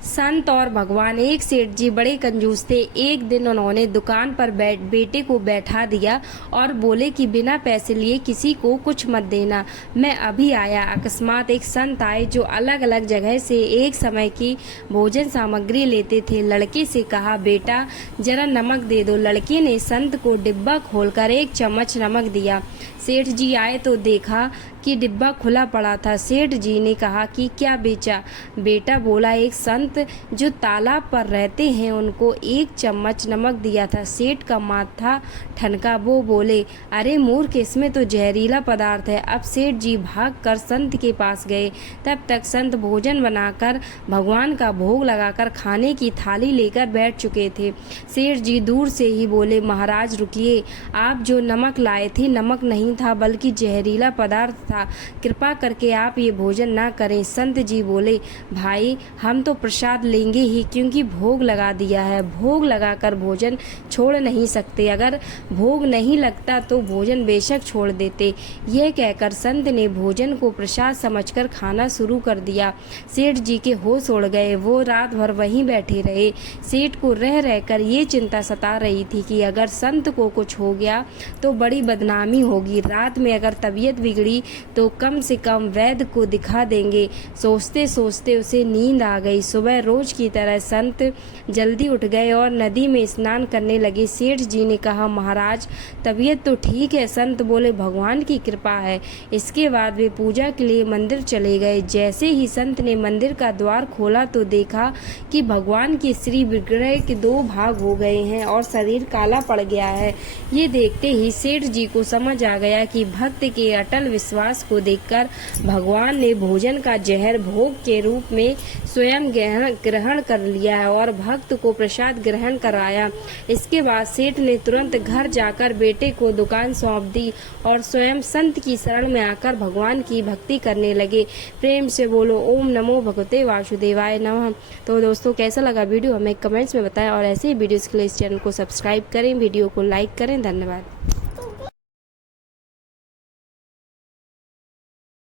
संत और भगवान। एक सेठ जी बड़े कंजूस थे। एक दिन उन्होंने दुकान पर बेटे को बैठा दिया और बोले कि बिना पैसे लिए किसी को कुछ मत देना, मैं अभी आया। अकस्मात एक संत आए जो अलग अलग जगह से एक समय की भोजन सामग्री लेते थे। लड़के से कहा, बेटा जरा नमक दे दो। लड़के ने संत को डिब्बा खोलकर एक चम्मच नमक दिया। सेठ जी आए तो देखा कि डिब्बा खुला पड़ा था। सेठ जी ने कहा कि क्या बेचा? बेटा बोला, एक संत जो तालाब पर रहते हैं उनको एक चम्मच नमक दिया था। सेठ का माथा ठनका। वो बोले, अरे मूर्ख, इसमें तो जहरीला पदार्थ है। अब सेठ जी भागकर संत के पास गए। तब तक संत भोजन बनाकर भगवान का भोग लगाकर खाने की थाली लेकर बैठ चुके थे। सेठ जी दूर से ही बोले, महाराज रुकिए, आप जो नमक लाए थे नमक नहीं था बल्कि जहरीला पदार्थ था। कृपा करके आप ये भोजन ना करें। संत जी बोले, भाई हम तो प्रसाद लेंगे ही, क्योंकि भोग लगा दिया है। भोग लगाकर भोजन छोड़ नहीं सकते। अगर भोग नहीं लगता तो भोजन बेशक छोड़ देते। यह कहकर संत ने भोजन को प्रसाद समझकर खाना शुरू कर दिया। सेठ जी के होश उड़ गए। वो रात भर वहीं बैठे रहे। सेठ को रह रहकर ये चिंता सता रही थी कि अगर संत को कुछ हो गया तो बड़ी बदनामी होगी। रात में अगर तबीयत बिगड़ी तो कम से कम वैद्य को दिखा देंगे। सोचते सोचते उसे नींद आ गई। सुबह रोज की तरह संत जल्दी उठ गए और नदी में स्नान करने लगे। सेठ जी ने कहा, महाराज तबीयत तो ठीक है। संत बोले, भगवान की कृपा है। इसके बाद वे पूजा के लिए मंदिर चले गए। जैसे ही संत ने मंदिर का द्वार खोला तो देखा कि भगवान के श्री विग्रह के दो भाग हो गए हैं और शरीर काला पड़ गया है। ये देखते ही सेठ जी को समझ आ गया कि भक्त के अटल विश्वास को देखकर भगवान ने भोजन का जहर भोग के रूप में स्वयं ग्रहण कर लिया है और भक्त को प्रसाद ग्रहण कराया। इसके बाद सेठ ने तुरंत घर जाकर बेटे को दुकान सौंप दी और स्वयं संत की शरण में आकर भगवान की भक्ति करने लगे। प्रेम से बोलो, ओम नमो भगवते वासुदेवाय नमः। तो दोस्तों, कैसा लगा वीडियो हमें कमेंट्स में बताएं और ऐसे ही वीडियोस के लिए इस चैनल को सब्सक्राइब करें, वीडियो को लाइक करें। धन्यवाद।